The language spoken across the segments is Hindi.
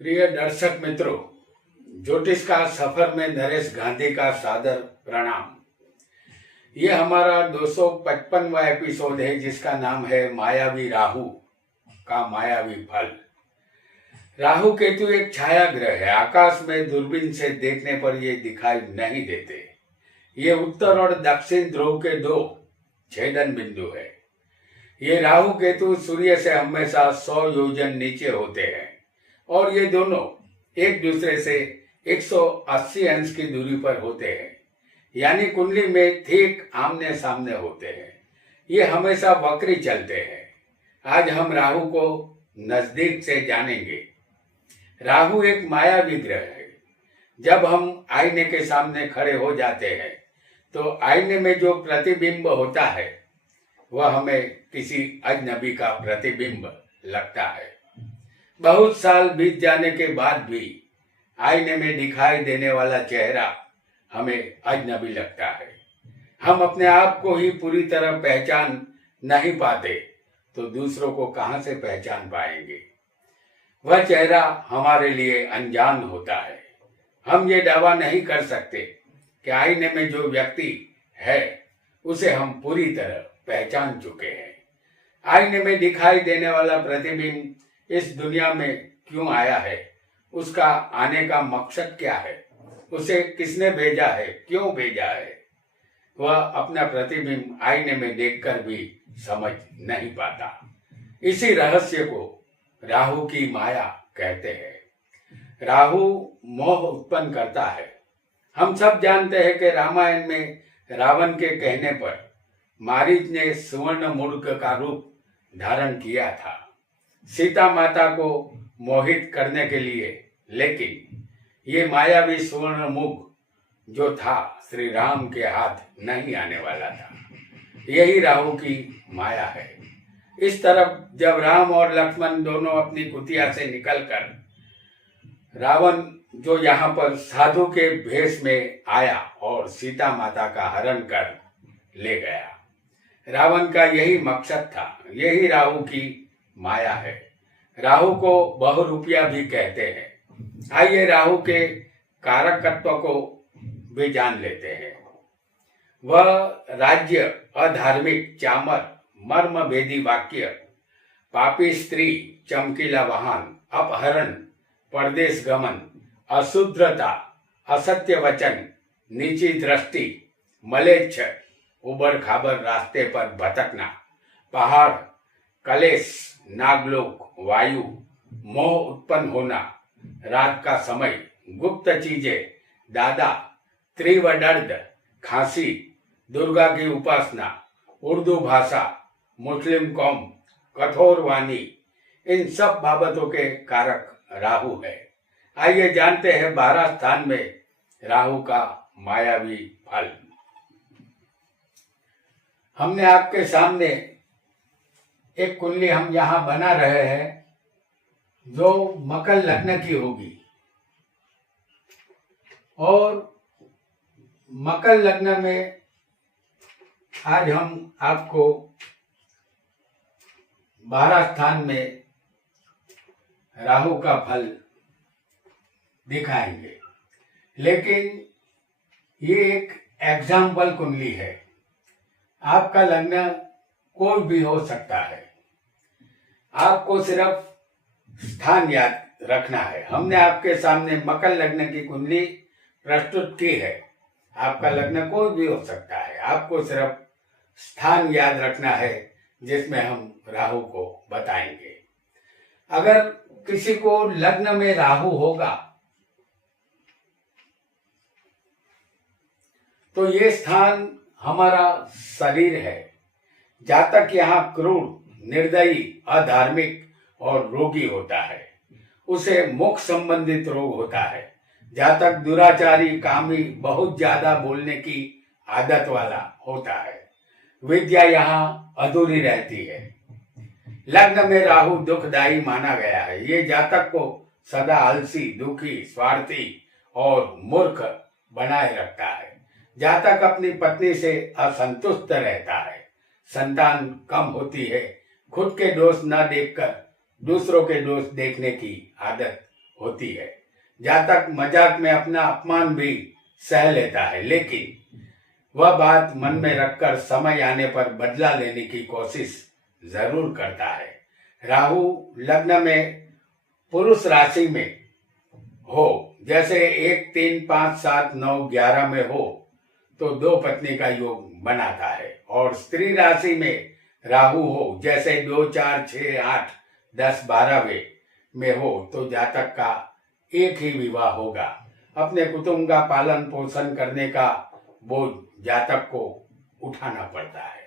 प्रिय दर्शक मित्रों, ज्योतिष का सफर में नरेश गांधी का सादर प्रणाम। ये हमारा 255वां एपिसोड है जिसका नाम है मायावी राहु का मायावी फल। राहु केतु एक छाया ग्रह है। आकाश में दूरबीन से देखने पर ये दिखाई नहीं देते। ये उत्तर और दक्षिण ध्रुव के दो छेदन बिंदु है। ये राहु केतु सूर्य से हमेशा 100 योजन नीचे होते हैं और ये दोनों एक दूसरे से 180 अंश की दूरी पर होते हैं, यानी कुंडली में ठीक आमने सामने होते हैं। ये हमेशा वक्री चलते हैं। आज हम राहु को नजदीक से जानेंगे। राहु एक मायावी ग्रह है। जब हम आईने के सामने खड़े हो जाते हैं तो आईने में जो प्रतिबिंब होता है वह हमें किसी अजनबी का प्रतिबिंब लगता है। बहुत साल बीत जाने के बाद भी आईने में दिखाई देने वाला चेहरा हमें अजनबी लगता है। हम अपने आप को ही पूरी तरह पहचान नहीं पाते तो दूसरों को कहां से पहचान पाएंगे। वह चेहरा हमारे लिए अनजान होता है। हम ये दावा नहीं कर सकते कि आईने में जो व्यक्ति है उसे हम पूरी तरह पहचान चुके हैं। आईने में दिखाई देने वाला प्रतिबिंब इस दुनिया में क्यों आया है, उसका आने का मकसद क्या है, उसे किसने भेजा है, क्यों भेजा है, वह अपना प्रतिबिंब आईने में देखकर भी समझ नहीं पाता। इसी रहस्य को राहु की माया कहते हैं। राहु मोह उत्पन्न करता है। हम सब जानते हैं कि रामायण में रावण के कहने पर मारीच ने सुवर्ण मूर्ख का रूप धारण किया था सीता माता को मोहित करने के लिए, लेकिन ये मायावी सुवर्ण मुख जो था श्री राम के हाथ नहीं आने वाला था। यही राहु की माया है। इस तरफ जब राम और लक्ष्मण दोनों अपनी कुटिया से निकलकर रावण जो यहाँ पर साधु के भेष में आया और सीता माता का हरण कर ले गया। रावण का यही मकसद था। यही राहु की माया है। राहु को बहुरूपिया भी कहते हैं। आइए राहु के कारकत्व को भी जान लेते हैं। वह राज्य, अधार्मिक, चामर, मर्म भेदी वाक्य, पापी स्त्री, चमकीला वाहन, अपहरण, परदेश गमन, अशुद्रता, असत्य वचन, नीची दृष्टि, मलेच्छ, उबड़ खाबड़ रास्ते पर भटकना, पहाड़, कलेश, नागलोक, वायु, मोह उत्पन्न होना, रात का समय, गुप्त चीजें, दादा, तीव्र दर्द, खांसी, दुर्गा की उपासना, उर्दू भाषा, मुस्लिम कौम, कठोर वाणी, इन सब बाबतों के कारक राहु है। आइए जानते हैं 12 स्थान में राहु का मायावी फल। हमने आपके सामने एक कुंडली हम यहाँ बना रहे हैं जो मकर लग्न की होगी और मकर लग्न में आज हम आपको 12 स्थान में राहु का फल दिखाएंगे। लेकिन ये एक एग्जाम्पल कुंडली है। आपका लग्न कोई भी हो सकता है। आपको सिर्फ स्थान याद रखना है। हमने आपके सामने मकर लग्न की कुंडली प्रस्तुत की है। आपका लग्न कोई भी हो सकता है। आपको सिर्फ स्थान याद रखना है जिसमें हम राहु को बताएंगे। अगर किसी को लग्न में राहु होगा तो ये स्थान हमारा शरीर है। जातक यहाँ क्रूर, निर्दयी, अधार्मिक और रोगी होता है। उसे मुख संबंधित रोग होता है। जातक दुराचारी, कामी, बहुत ज्यादा बोलने की आदत वाला होता है। विद्या यहाँ अधूरी रहती है। लग्न में राहु दुखदायी माना गया है। ये जातक को सदा आलसी, दुखी, स्वार्थी और मूर्ख बनाए रखता है। जातक अपनी पत्नी से असंतुष्ट रहता है। संतान कम होती है। खुद के दोष न देखकर दूसरों के दोष देखने की आदत होती है। जातक मजाक में अपना अपमान भी सह लेता है, लेकिन वह बात मन में रखकर समय आने पर बदला लेने की कोशिश जरूर करता है। राहु लग्न में पुरुष राशि में हो, जैसे 1, 3, 5, 7, 9, 11 में हो तो दो पत्नी का योग बनाता है, और स्त्री राशि में राहु हो जैसे 2, 4, 6, 8, 10, 12 में हो तो जातक का एक ही विवाह होगा। अपने कुटुंब का पालन पोषण करने का बोझ जातक को उठाना पड़ता है।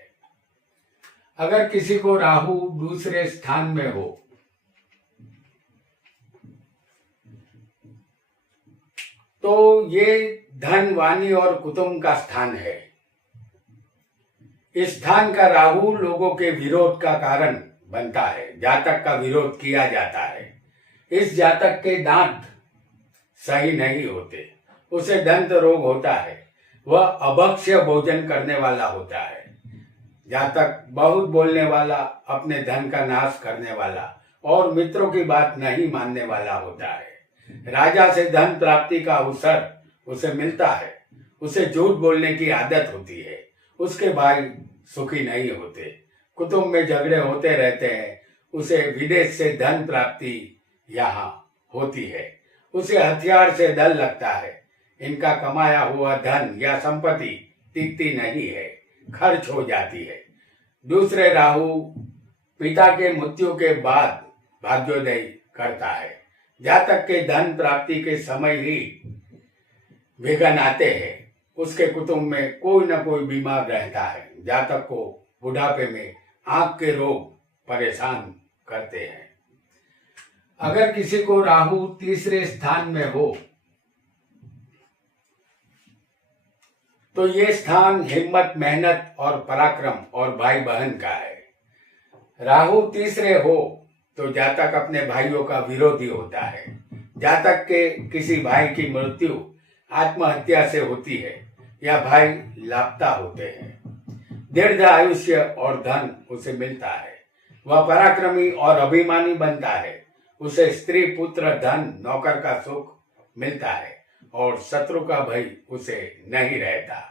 अगर किसी को राहु दूसरे स्थान में हो तो ये धन, वाणी और कुटुंब का स्थान है। इस स्थान का राहु लोगों के विरोध का कारण बनता है। जातक का विरोध किया जाता है। इस जातक के दांत सही नहीं होते, उसे दंत रोग होता है, वह अभक्ष्य भोजन करने वाला होता है। जातक बहुत बोलने वाला, अपने धन का नाश करने वाला और मित्रों की बात नहीं मानने वाला होता है। राजा से धन प्राप्ति का अवसर उसे मिलता है। उसे झूठ बोलने की आदत होती है। उसके भाई सुखी नहीं होते, कुटुंब में झगड़े होते रहते हैं। उसे विदेश से धन प्राप्ति यहाँ होती है। उसे हथियार से डर लगता है। इनका कमाया हुआ धन या संपत्ति टिकती नहीं है, खर्च हो जाती है। दूसरे राहु पिता के मृत्यु के बाद भाग्योदय करता है। जातक के धन प्राप्ति के समय ही विघ्न आते हैं। उसके कुटुंब में कोई न कोई बीमार रहता है। जातक को बुढ़ापे में आंख के रोग परेशान करते हैं। अगर किसी को राहु तीसरे स्थान में हो तो ये स्थान हिम्मत, मेहनत और पराक्रम और भाई बहन का है। राहु तीसरे हो तो जातक अपने भाइयों का विरोधी होता है। जातक के किसी भाई की मृत्यु आत्महत्या से होती है या भाई लापता होते हैं। दीर्घ आयुष्य और धन उसे मिलता है। वह पराक्रमी और अभिमानी बनता है। उसे स्त्री, पुत्र, धन, नौकर का सुख मिलता है और शत्रु का भय उसे नहीं रहता।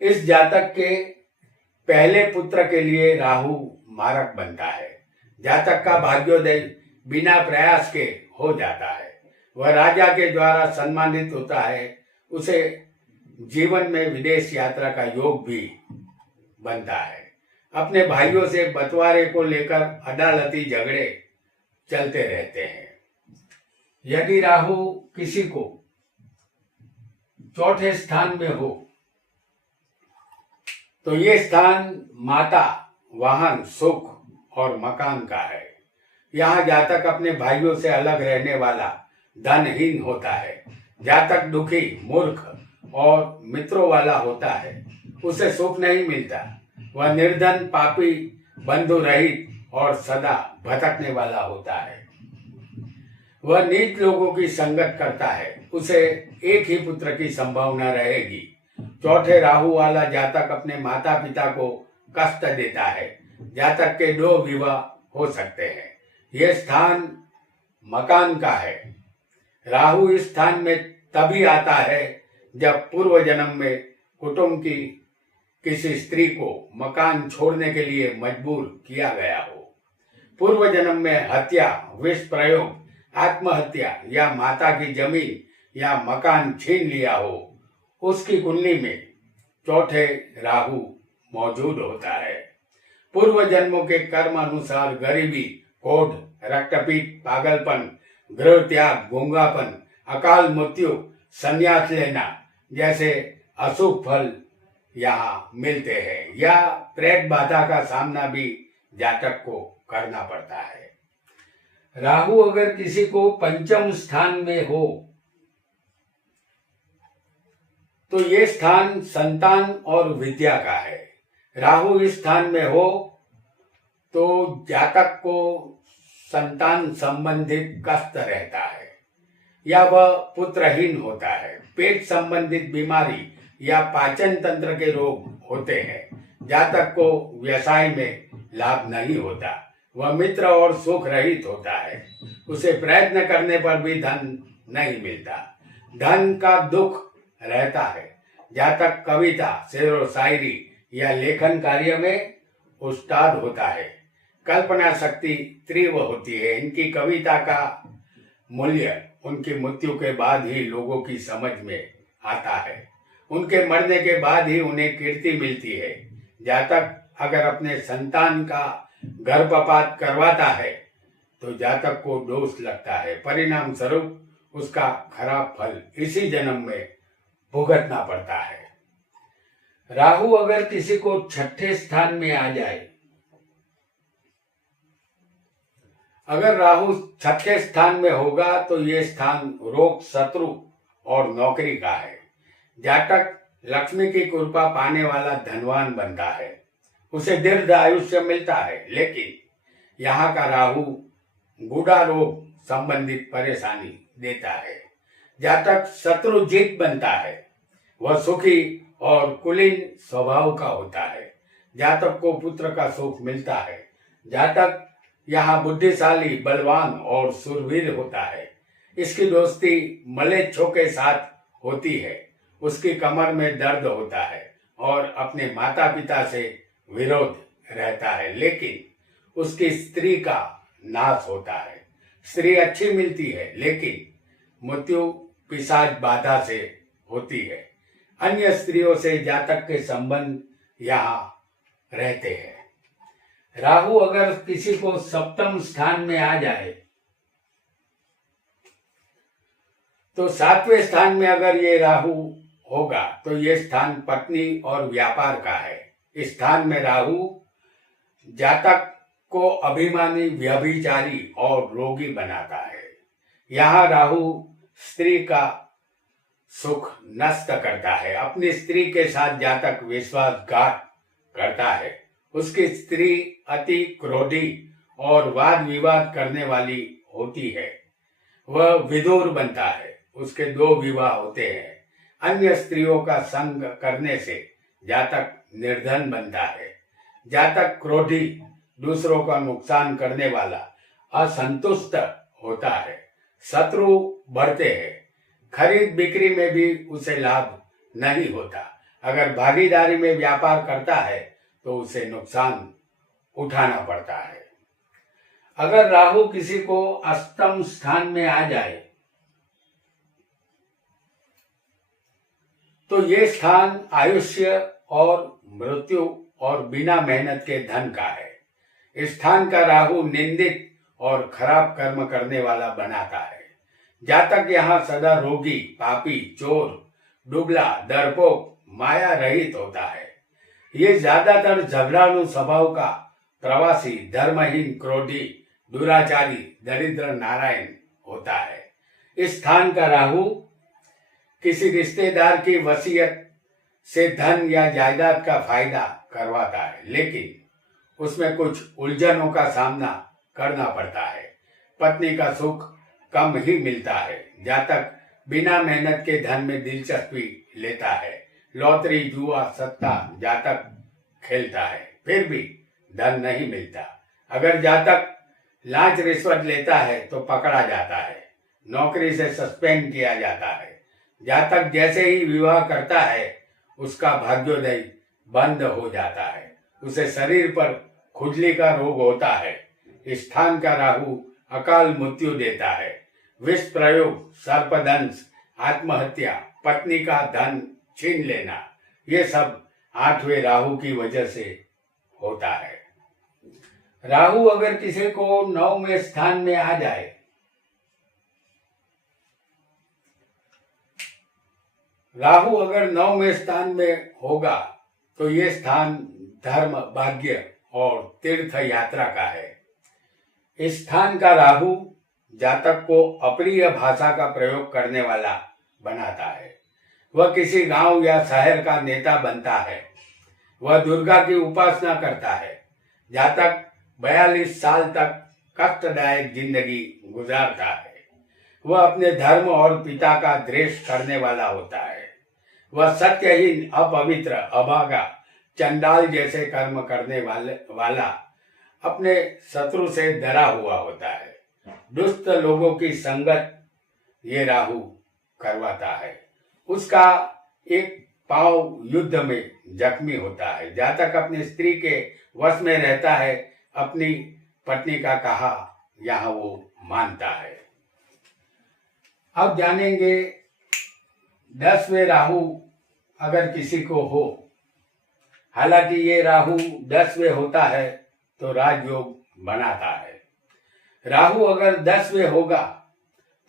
इस जातक के पहले पुत्र के लिए राहु मारक बनता है। जातक का भाग्योदय बिना प्रयास के हो जाता है। वह राजा के द्वारा सम्मानित होता है। उसे जीवन में विदेश यात्रा का योग भी बनता है। अपने भाइयों से बंटवारे को लेकर अदालती झगड़े चलते रहते हैं। यदि राहु किसी को चौथे स्थान में हो तो ये स्थान माता, वाहन, सुख और मकान का है। यहाँ जातक अपने भाइयों से अलग रहने वाला, धनहीन होता है। जातक दुखी, मूर्ख और मित्रों वाला होता है। उसे सुख नहीं मिलता। वह निर्धन, पापी, बंधु रहित और सदा भटकने वाला होता है। वह नीच लोगों की संगत करता है। उसे एक ही पुत्र की संभावना रहेगी। चौथे राहु वाला जातक अपने माता पिता को कष्ट देता है। जातक के 2 विवाह हो सकते हैं। यह स्थान मकान का है। राहु इस स्थान में तभी आता है जब पूर्व जन्म में कुटुंब की किसी स्त्री को मकान छोड़ने के लिए मजबूर किया गया हो। पूर्व जन्म में हत्या, विष प्रयोग, आत्महत्या या माता की जमीन या मकान छीन लिया हो, उसकी कुंडली में चौथे राहु मौजूद होता है। पूर्व जन्मों के कर्म अनुसार गरीबी, कोढ़, रक्तपीत, पागलपन, गृह त्याग, गूंगापन, अकाल मृत्यु, संन्यास लेना जैसे अशुभ फल यहाँ मिलते हैं, या प्रेत बाधा का सामना भी जातक को करना पड़ता है। राहु अगर किसी को पंचम स्थान में हो तो ये स्थान संतान और विद्या का है। राहु इस स्थान में हो तो जातक को संतान संबंधित कष्ट रहता है या वह पुत्रहीन होता है। पेट संबंधित बीमारी या पाचन तंत्र के रोग होते हैं। जातक को व्यवसाय में लाभ नहीं होता। वह मित्र और सुख रहित होता है। उसे प्रयत्न करने पर भी धन नहीं मिलता। धन का दुख रहता है। जातक कविता, शेर व शायरी या लेखन कार्य में उस्ताद होता है। कल्पना शक्ति तीव्र होती है। इनकी कविता का मूल्य उनकी मृत्यु के बाद ही लोगों की समझ में आता है। उनके मरने के बाद ही उन्हें कीर्ति मिलती है। जातक अगर अपने संतान का गर्भपात करवाता है तो जातक को दोष लगता है। परिणाम स्वरूप उसका खराब फल इसी जन्म में भुगतना पड़ता है। राहु अगर किसी को छठे स्थान में आ जाए, अगर राहु छठे स्थान में होगा तो ये स्थान रोग, शत्रु और नौकरी का है। जातक लक्ष्मी की कृपा पाने वाला धनवान बनता है। उसे दीर्घ आयुष्य मिलता है। लेकिन यहाँ का राहु गूढ़ा रोग संबंधित परेशानी देता है। जातक शत्रुजीत बनता है। वह सुखी और कुलीन स्वभाव का होता है। जातक को पुत्र का सुख मिलता है। जातक यहाँ बुद्धिशाली, बलवान और शूरवीर होता है। इसकी दोस्ती मलेच्छों के साथ होती है। उसकी कमर में दर्द होता है और अपने माता पिता से विरोध रहता है। लेकिन उसकी स्त्री का नाश होता है। स्त्री अच्छी मिलती है लेकिन मृत्यु पिशाच बाधा से होती है। अन्य स्त्रियों से जातक के संबंध यहाँ रहते हैं। राहु अगर किसी को सप्तम स्थान में आ जाए तो सातवें स्थान में अगर ये राहु होगा तो ये स्थान पत्नी और व्यापार का है। इस स्थान में राहु जातक को अभिमानी, व्यभिचारी और रोगी बनाता है। यहाँ राहु स्त्री का सुख नष्ट करता है। अपनी स्त्री के साथ जातक विश्वासघात करता है। उसकी स्त्री अति क्रोधी और वाद विवाद करने वाली होती है। वह विदुर बनता है। उसके 2 विवाह होते हैं। अन्य स्त्रियों का संग करने से जातक निर्धन बनता है। जातक क्रोधी, दूसरों का नुकसान करने वाला, असंतुष्ट होता है। शत्रु बढ़ते हैं। खरीद बिक्री में भी उसे लाभ नहीं होता। अगर भागीदारी में व्यापार करता है तो उसे नुकसान उठाना पड़ता है। अगर राहु किसी को अष्टम स्थान में आ जाए तो ये स्थान आयुष्य और मृत्यु और बिना मेहनत के धन का है। इस स्थान का राहु निंदित और खराब कर्म करने वाला बनाता है। जातक यहाँ सदा रोगी, पापी, चोर, दुबला, डरपोक, माया रहित होता है। ये ज्यादातर झगड़ालू स्वभाव का, प्रवासी, धर्महीन, क्रोधी, दुराचारी, दरिद्र नारायण होता है। इस स्थान का राहु किसी रिश्तेदार की वसीयत से धन या जायदाद का फायदा करवाता है, लेकिन उसमें कुछ उलझनों का सामना करना पड़ता है। पत्नी का सुख कम ही मिलता है। जातक बिना मेहनत के धन में दिलचस्पी लेता है। लॉटरी, जुआ, सट्टा जातक खेलता है, फिर भी धन नहीं मिलता। अगर जातक लांच रिश्वत लेता है तो पकड़ा जाता है। नौकरी से सस्पेंड किया जाता है। जातक जैसे ही विवाह करता है उसका भाग्योदय बंद हो जाता है। उसे शरीर पर खुजली का रोग होता है। स्थान का राहु अकाल मृत्यु देता है। विष प्रयोग, सर्पदंश, आत्महत्या, पत्नी का धन छीन लेना, ये सब 8वें राहु की वजह से होता है। राहु अगर किसी को 9वें स्थान में आ जाए राहु अगर 9वें स्थान में होगा तो ये स्थान धर्म, भाग्य और तीर्थ यात्रा का है। इस स्थान का राहु जातक को अप्रिय भाषा का प्रयोग करने वाला बनाता है। वह किसी गांव या शहर का नेता बनता है। वह दुर्गा की उपासना करता है। जातक 42 साल तक कष्टदायक जिंदगी गुजारता है। वह अपने धर्म और पिता का द्वेष करने वाला होता है। वह सत्यहीन, अपवित्र, अभागा, चंडाल जैसे कर्म करने वाला अपने शत्रु से डरा हुआ होता है। दुष्ट लोगों की संगत ये राहु करवाता है। उसका एक पांव युद्ध में जख्मी होता है। जातक अपनी स्त्री के वश में रहता है, अपनी पत्नी का कहा यहाँ वो मानता है। अब जानेंगे 10वें राहु अगर किसी को हो, हालांकि ये राहु 10वें होता है तो राजयोग बनाता है। राहु अगर 10वें होगा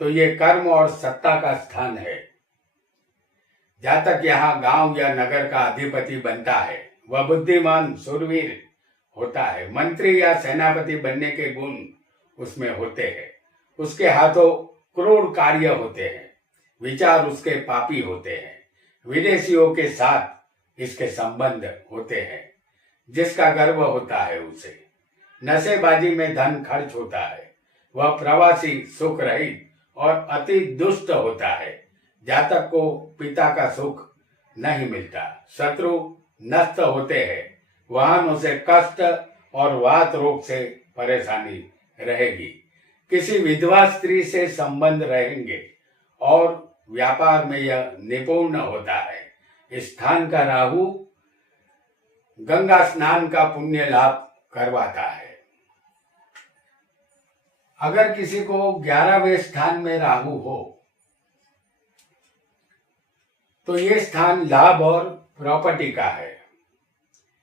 तो ये कर्म और सत्ता का स्थान है। जातक यहाँ गांव या नगर का अधिपति बनता है। वह बुद्धिमान शूरवीर होता है। मंत्री या सेनापति बनने के गुण उसमें होते हैं। उसके हाथों क्रूर कार्य होते हैं। विचार उसके पापी होते हैं। विदेशियों के साथ इसके संबंध होते हैं। जिसका गर्व होता है उसे नशेबाजी में धन खर्च होता है। वह प्रवासी, सुख रहित और अति दुष्ट होता है। जातक को पिता का सुख नहीं मिलता। शत्रु नष्ट होते हैं। वाहनों से कष्ट और वात रोग से परेशानी रहेगी। किसी विधवा स्त्री से संबंध रहेंगे और व्यापार में यह निपुण होता है। स्थान का राहु गंगा स्नान का पुण्य लाभ करवाता है। अगर किसी को 11वें स्थान में राहु हो तो ये स्थान लाभ और प्रॉपर्टी का है।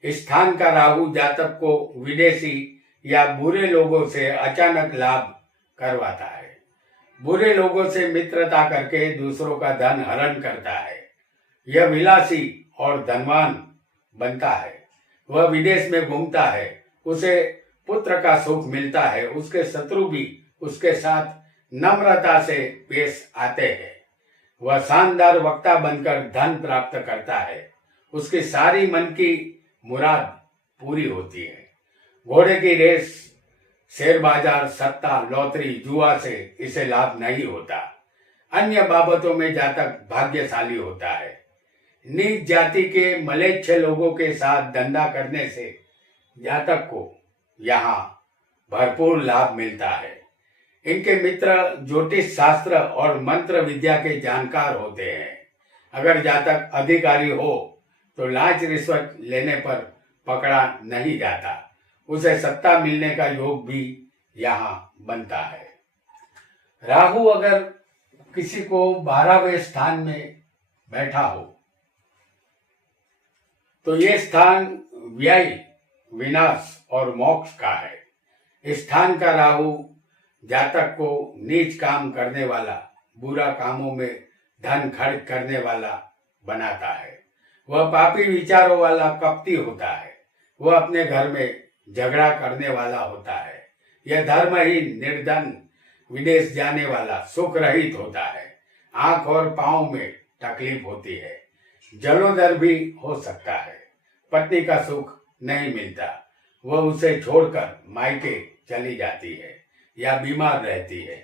स्थान का राहु जातक को विदेशी या बुरे लोगों से अचानक लाभ करवाता है। बुरे लोगों से मित्रता करके दूसरों का धन हरण करता है। यह विलासी और धनवान बनता है। वह विदेश में घूमता है। उसे पुत्र का सुख मिलता है। उसके शत्रु भी उसके साथ नम्रता से पेश आते हैं। वह शानदार वक्ता बनकर धन प्राप्त करता है। उसकी सारी मन की मुराद पूरी होती है। घोड़े की रेस, शेयर बाजार, सट्टा, लॉटरी, जुआ से इसे लाभ नहीं होता। अन्य बाबतों में जातक भाग्यशाली होता है। नीच जाति के मलेच्छ लोगों के साथ धंधा करने से जातक को यहाँ भरपूर लाभ मिलता है। इनके मित्र ज्योतिष शास्त्र और मंत्र विद्या के जानकार होते हैं। अगर जातक अधिकारी हो तो लांच रिश्वत लेने पर पकड़ा नहीं जाता। उसे सत्ता मिलने का योग भी यहाँ बनता है। राहु अगर किसी को 12वें स्थान में बैठा हो तो ये स्थान व्यय, विनाश और मोक्ष का है। स्थान का राहु जातक को नीच काम करने वाला, बुरा कामों में धन खर्च करने वाला बनाता है। वह पापी विचारों वाला कपटी होता है। वह अपने घर में झगड़ा करने वाला होता है। यह धर्महीन, निर्धन, विदेश जाने वाला, सुख रहित होता है। आंख और पांव में तकलीफ होती है। जलोदर भी हो सकता है। पत्नी का सुख नहीं मिलता। वह उसे छोड़कर मायके चली जाती है या बीमार रहती है।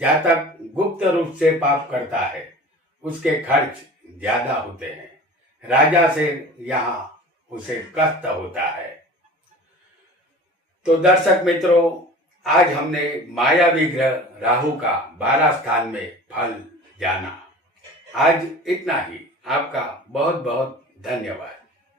जातक गुप्त रूप से पाप करता है। उसके खर्च ज्यादा होते हैं। राजा से यहाँ उसे कष्ट होता है। तो दर्शक मित्रों, आज हमने मायावी ग्रह राहु का 12 स्थान में फल जाना। आज इतना ही। आपका बहुत बहुत धन्यवाद।